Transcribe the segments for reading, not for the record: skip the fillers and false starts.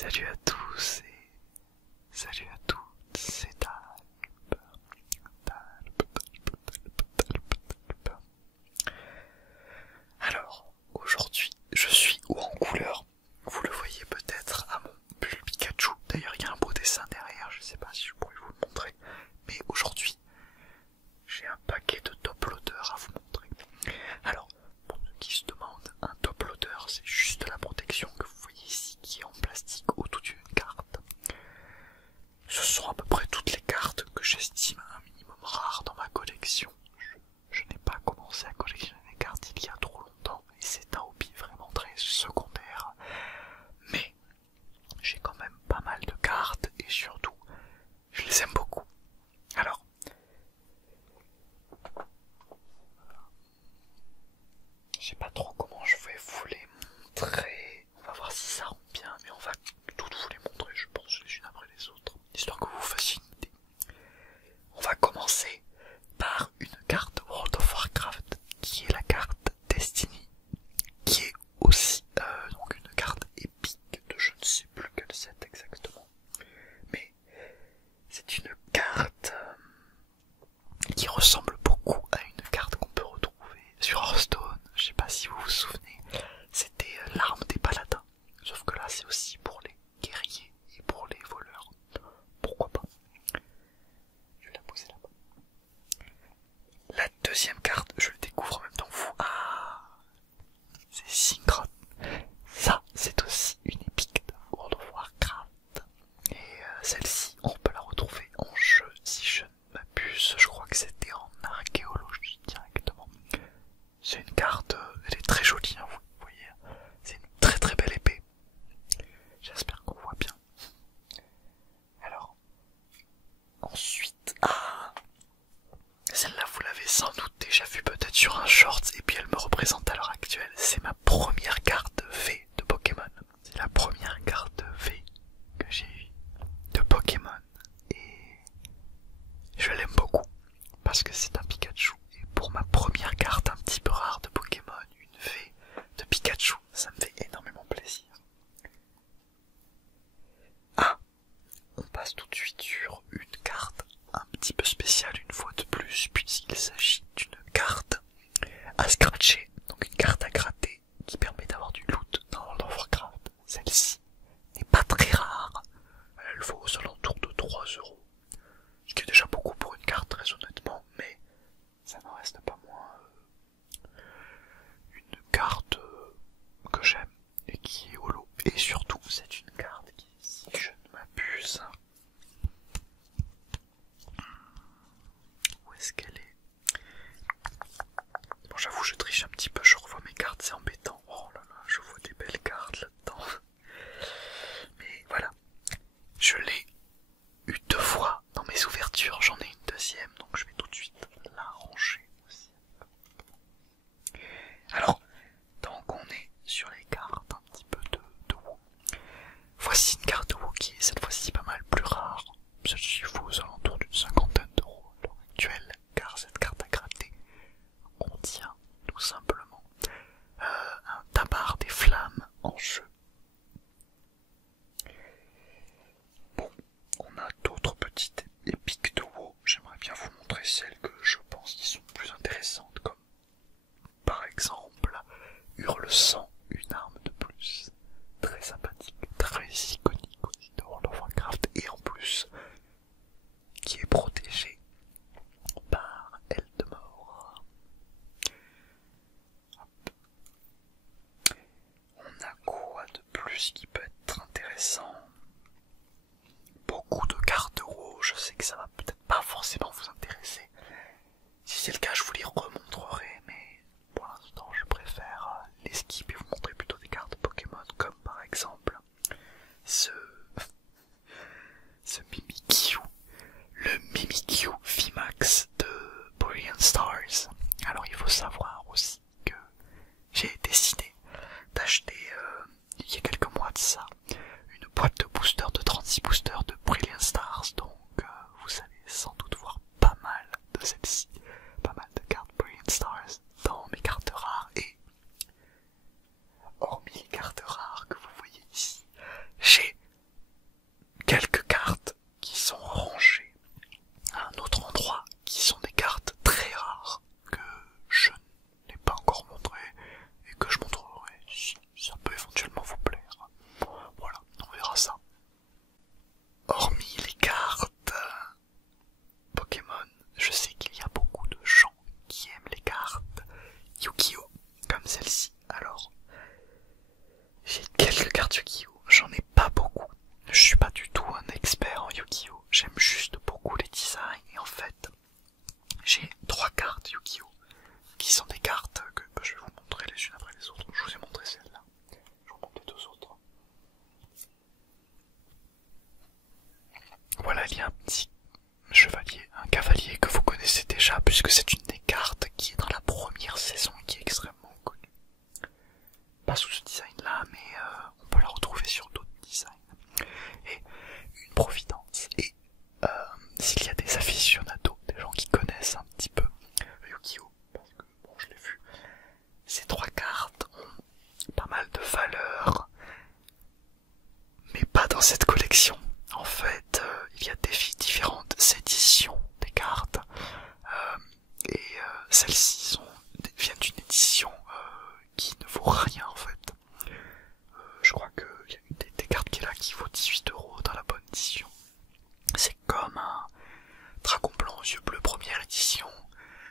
Salut à tous et salut à toutes, c'est Talp. Alors, aujourd'hui, je suis haut en couleur. Vous le voyez peut-être à mon pull Pikachu. D'ailleurs, il y a un beau dessin derrière, je sais pas si je pourrais vous le montrer. Mais aujourd'hui, j'ai un paquet de top loaders à vous montrer. Alors, pour ceux qui se demandent, un top loader, c'est juste la protection que vous voyez ici, qui est en plastique autour d'une carte. Ce sont à peu près toutes les cartes que j'estime un minimum rares dans ma collection. Je n'ai pas commencé à collectionner les cartes il y a trop longtemps, et c'est un hobby vraiment très secondaire. Mais j'ai quand même pas mal de cartes, et surtout, je les aime beaucoup. Alors, je sais pas trop comment je vais vous les montrer. On va voir si ça rend bien, mais on va toutes vous les montrer, je pense, les unes après les autres, histoire que vous fassiez une idée. On va commencer par une carte World of Warcraft, qui est la carte Destiny, qui est aussi donc une carte épique de je ne sais plus quel set exactement. Mais c'est une carte qui ressemble beaucoup à une carte qu'on peut retrouver sur Hearthstone. Je sais pas si vous vous souvenez, c'était l'arme des paladins. Sauf que là c'est aussi pour les guerriers et pour les voleurs. Pourquoi pas? Je vais la poser là-bas. La deuxième carte, je le découvre en même temps que vous. Ah, c'est Synchron. Ça, c'est aussi une épique de World of Warcraft. Et celle-ci, on peut la retrouver en jeu si je ne m'abuse. Je crois que c'était en archéologie directement. C'est une carte, elle est très jolie, hein, vous voyez. C'est une très très belle épée. J'espère qu'on voit bien. Alors, ensuite, celle-là vous l'avez sans doute déjà vue peut-être sur un short, et puis elle me représente à l'heure actuelle. C'est ma première carte V de Pokémon. C'est la première carte V que j'ai eue de Pokémon, et je l'aime beaucoup parce que c'est un Pikachu. Et pour ma première carte un petit peu rare de Pokémon, une V de Pikachu, ça me fait énormément plaisir. Ah, on passe tout de suite sur une carte un petit peu spéciale une fois de plus, puisqu'il s'agit d'une carte à scratcher, donc une carte à gratter qui permet d'avoir du loot dans World of Warcraft. Celle-ci n'est pas très rare, elle vaut aux alentours de 3 €, ce qui est déjà beaucoup pour une carte très honnêtement, mais ça n'en reste pas moins une carte que j'aime et qui est holo. Et surtout c'est une carte qui, si je ne m'abuse, où est-ce qu'elle est? Bon, j'avoue, je triche un petit peu, je revois mes cartes, c'est embêtant. Oh là là, je vois des belles cartes là-dedans. Mais voilà, je l'ai eu 2 fois dans mes ouvertures, j'en ai une deuxième, donc je vais tout de suite la ranger aussi. Alors, tant qu'on est sur les cartes un petit peu de WoW, voici une carte de WoW qui est cette fois-ci pas mal plus rare. Celle-ci vaut aux alentours d'une 50aine d'euros à l'heure actuelle, car cette carte à gratter contient tout simplement un tabard des flammes en jeu. Bon, on a d'autres petites épiques de WoW. J'aimerais bien vous montrer celles que je pense qui sont plus intéressantes, comme par exemple Hurle-Sang, une arme de plus. Très sympathique, très iconique aussi de World of Warcraft, et en plus qui est protégée par Eldemort. On a quoi de plus qui peut être intéressant? Beaucoup de cartes de WoW, je sais que ça va peut-être pas forcément vous intéresser. Si c'est le cas, je vous les remontrerai, mais pour l'instant, je préfère les skip et vous montrer plutôt des cartes Pokémon, comme par exemple ce Mimikyu, le Mimikyu VMAX de Brilliant Stars. Alors il faut savoir aussi que j'ai décidé d'acheter il y a quelques mois de ça une boîte de boosters, de 36 boosters de Brilliant Stars, donc vous allez sans doute voir pas mal de celles-ci, pas mal de cartes Brilliant Stars dans mes cartes rares. Et hormis les cartes rares que vous voyez ici, j'ai je suis pas du tout un expert en Yu-Gi-Oh! J'aime juste beaucoup les designs et en fait, j'ai 3 cartes Yu-Gi-Oh! Qui sont des cartes que je vais vous montrer les unes après les autres. Je vous ai montré celle-là. Je vous montre les 2 autres. Voilà, il y a un petit chevalier, un cavalier que vous connaissez déjà puisque c'est une des cartes qui est dans la première saison et qui est extrêmement connue. Pas sous ce design-là, mais on peut la retrouver sur d'autres designs. Et une providence. Et s'il y a des aficionados, des gens qui connaissent un petit peu Yu-Gi-Oh! Parce que bon, je l'ai vu, ces 3 cartes ont pas mal de valeur, mais pas dans cette collection. En fait, il y a différentes éditions des cartes, celles-ci viennent d'une édition qui ne vaut rien en fait. Je crois qu'il y a une des cartes qui est là qui vaut 18 € dans la bonne édition. C'est comme un dragon blanc aux yeux bleus première édition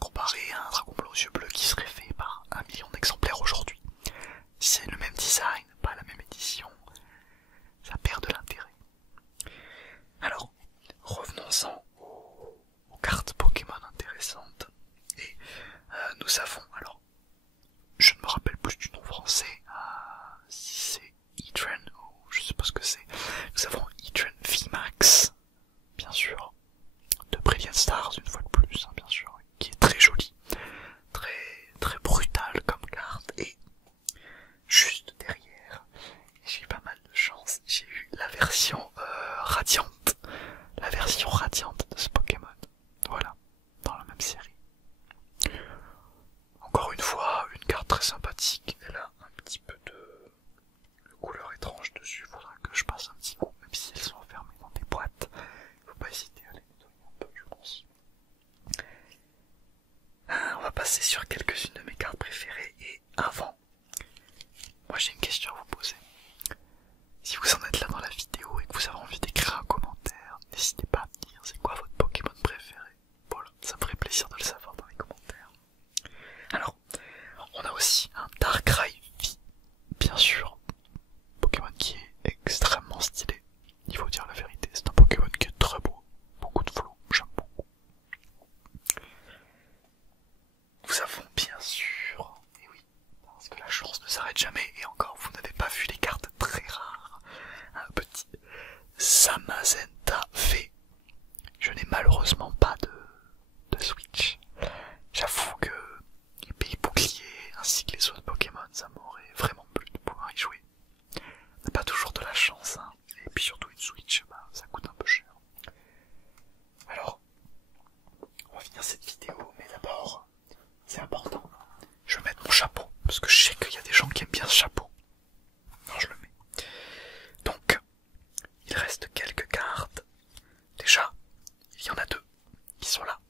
comparé à un dragon blanc aux yeux bleus qui serait fait par 1 million d'exemplaires aujourd'hui. C'est le même design, pas la même édition, ça perd de l'intérêt. Alors, revenons-en aux cartes Pokémon intéressantes. Et nous avons, alors, je ne me rappelle plus du nom français, si c'est Heatran ou je sais pas ce que c'est. Nous avons Heatran VMAX, bien sûr, de Brilliant Stars une fois de plus, hein, bien sûr, qui est très joli, très brutal comme carte. Et juste derrière, j'ai eu pas mal de chance, j'ai eu la version radiante, de ce Pokémon. Voilà, dans la même série. Encore une fois, une carte très sympathique. Elle a un petit peu de couleur étrange dessus. Il faudra que je passe un petit coup, même si elles sont enfermées dans des boîtes. Il ne faut pas hésiter à les nettoyer un peu, je pense. On va passer sur quelques-unes de mes cartes préférées. Et avant, moi j'ai une question à vous poser. Si vous en êtes là dans la vidéo et que vous avez envie d'écrire un commentaire, n'hésitez pas à me dire c'est quoi votre Pokémon préféré. Voilà, ça me ferait plaisir de le savoir dans les commentaires. Alors, on a aussi un Darkrai V, bien sûr. Pokémon qui est extrêmement stylé. Il faut dire la vérité, c'est un Pokémon qui est très beau. Beaucoup de flow, j'aime beaucoup. Nous avons bien sûr, et oui, parce que la chance ne s'arrête jamais, et encore vous n'avez pas vu les cartes très rares, un petit Zamazenta V. Je n'ai malheureusement pas de Switch. J'avoue que les pays boucliers ainsi que les autres Pokémon, ça m'aurait vraiment plu de pouvoir y jouer. On n'a pas toujours de la chance, hein. Et puis surtout une Switch, bah, ça coûte un peu cher. Alors, on va finir cette vidéo, mais d'abord, c'est important. Je vais mettre mon chapeau, parce que je sais qu'il y a des gens qui aiment bien ce chapeau. Alors je le mets. Donc, il reste quelques cartes. Déjà, il y en a 2 qui sont là,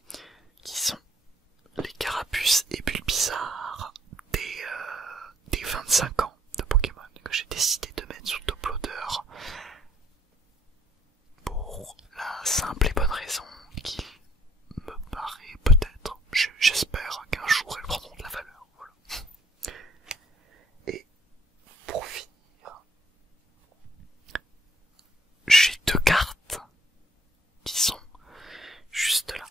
qui sont les Carapuce et Bulbizarre des 25 ans de Pokémon que j'ai décidé de mettre sous top loader pour la simple et bonne raison qu'il me paraît peut-être, j'espère qu'un jour elles prendront de la valeur. Voilà. Et pour finir, j'ai 2 cartes qui sont juste là.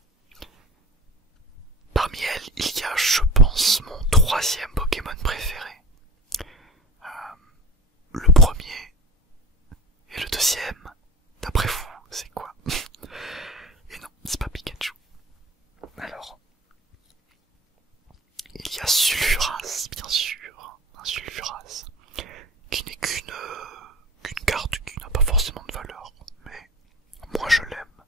Parmi elles, il y a, je pense, mon 3e Pokémon préféré. Le premier et le 2e, d'après vous, c'est quoi? Et non, c'est pas Pikachu. Alors, il y a Sulfuras, bien sûr, un Sulfuras, qui n'est qu'une carte qui n'a pas forcément de valeur, mais moi je l'aime.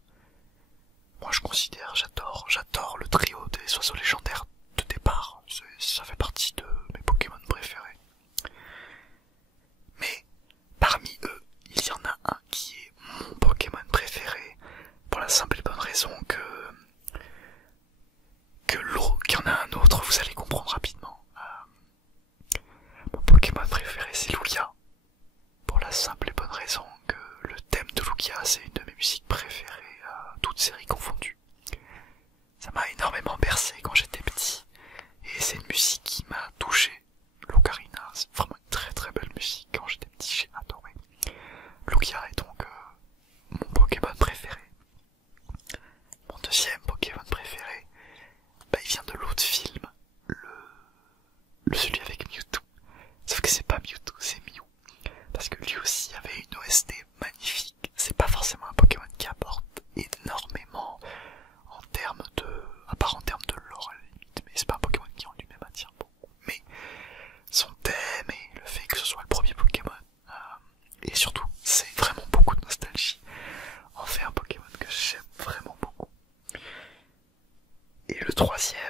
Moi je considère, j'adore le trio des oiseaux légendaires de départ, ça fait partie de mes Pokémon préférés. Mais parmi eux, il y en a un qui est mon Pokémon préféré, pour la simple et bonne raison qu'il y en a un autre, vous allez comprendre rapidement. Mon Pokémon préféré c'est Lugia, pour la simple et bonne raison que le thème de Lugia c'est une de mes musiques préférées, toutes séries confondues. Ça m'a énormément bercé quand j'étais petit, et c'est une musique qui m'a touché. L'Ocarina, c'est vraiment une très très belle musique. Quand j'étais petit, j'ai adoré Lugia, et donc troisième.